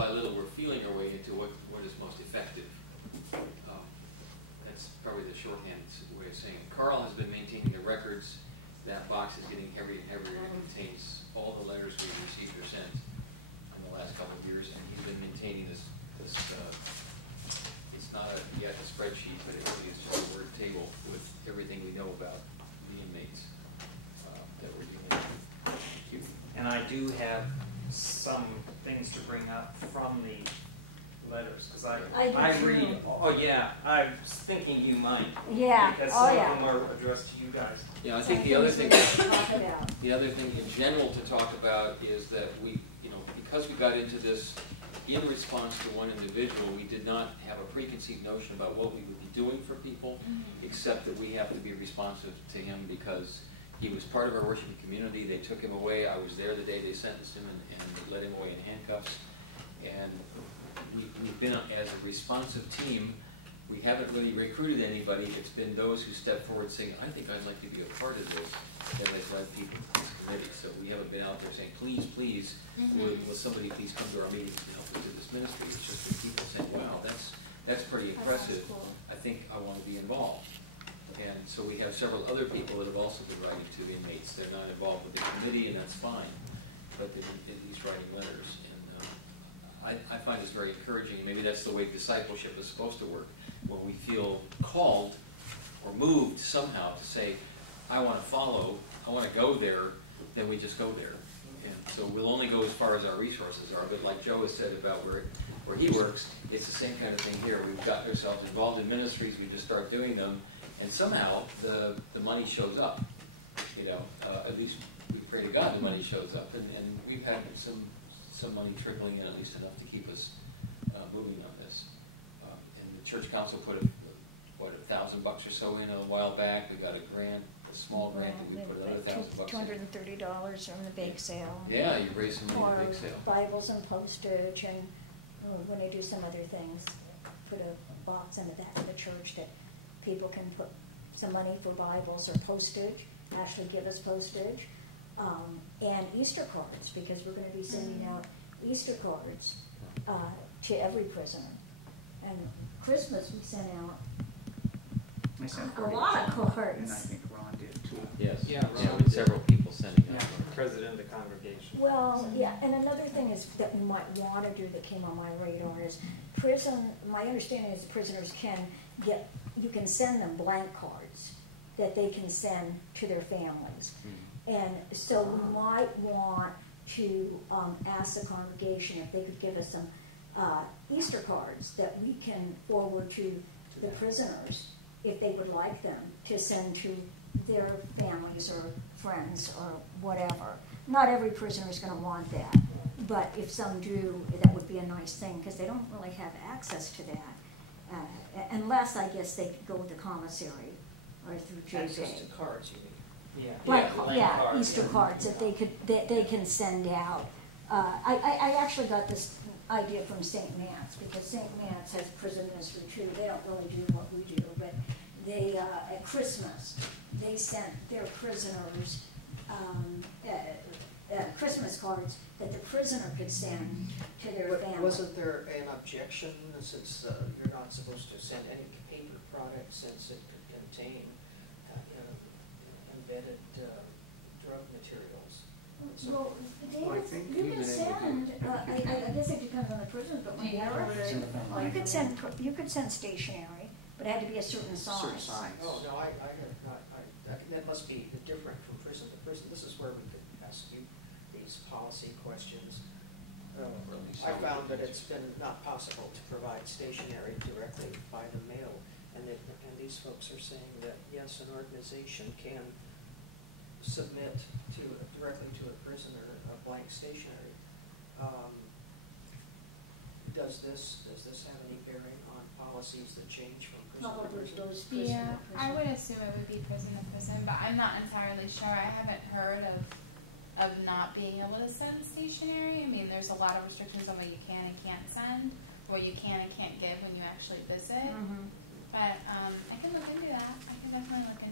by little, we're feeling our way into what is most effective. That's probably the shorthand way of saying it. Carl has been maintaining the records. That box is getting heavier and heavier, and it contains all the letters we've received or sent in the last couple of years, and he's been maintaining this it's not yet a spreadsheet, but it really is just a word table with everything we know about the inmates that we're dealing with. And I do have some things to bring up from the letters, because I read. Oh yeah, I was thinking you might. Yeah. Because some of them are addressed to you guys. Yeah, I think the other thing in general to talk about is that we, because we got into this in response to one individual, we did not have a preconceived notion about what we would be doing for people, except that we have to be responsive to him because he was part of our worshiping community. They took him away. I was there the day they sentenced him and led him away in handcuffs. And we've been, as a responsive team, we haven't really recruited anybody. It's been those who step forward saying, I think I'd like to be a part of this, that has led people to this committee. So we haven't been out there saying, please, please, will somebody please come to our meetings and help us do this ministry. It's just that people saying, wow, that's pretty impressive. Cool. I think I want to be involved. And so we have several other people that have also been writing to inmates. They're not involved with the committee, and that's fine, but they're at least writing letters. And I find this very encouraging. Maybe that's the way discipleship is supposed to work. When we feel called or moved somehow to say, I want to follow, I want to go there, then we just go there. And so we'll only go as far as our resources are. But like Joe has said about where he works, it's the same kind of thing here. We've gotten ourselves involved in ministries, we just start doing them, and somehow the money shows up. At least we pray to God the money shows up. And we've had some money trickling in, at least enough to keep us moving on this. And the church council put $1,000 or so in a while back. We got a grant, a small grant that we put another $1,000 in. $230 from the bake sale. Yeah, you raise some money in the bake sale. Bibles and postage, and when they do some other things, put a box in the back of the church that people can put some money for Bibles or postage. Actually, give us postage. And Easter cards, because we're going to be sending out Easter cards to every prisoner. And Christmas we sent out a lot of cards. And I think Ron did too. Yes. Yeah, with several people sending out. President of the congregation. Well, yeah, and another thing is that we might want to do that came on my radar is my understanding is the prisoners you can send them blank cards that they can send to their families. And so we might want to ask the congregation if they could give us some Easter cards that we can forward to the prisoners if they would like them to send to their families or friends or whatever. Not every prisoner is going to want that, but if some do, that would be a nice thing because they don't really have access to that unless, I guess, they could go with the commissary or through JJ. Access to cards, you mean? Yeah, Easter cards that they can send out. I actually got this idea from St. Matt's because St. Matt's has prison ministry too. They don't really do what we do, but they at Christmas they sent their prisoners Christmas cards that the prisoner could send to their family. Wasn't there an objection since you're not supposed to send any paper product since it could contain embedded drug materials? Well, you could send. I guess it depends on the prison, but you could send stationery, but it had to be a certain size. Certain size. Oh no, that must be different from prison to prison. This is where we could ask you these policy questions. I found that it's been not possible to provide stationery directly by the mail, and these folks are saying that yes, an organization can submit directly to a prisoner a blank stationery. Does this have any bearing on policies that change from prison to prison? Yeah, I would assume it would be prison to prison, but I'm not entirely sure. I haven't heard of not being able to send stationery. I mean, there's a lot of restrictions on what you can and can't send, what you can and can't give when you actually visit. But I can look into that. I can definitely look into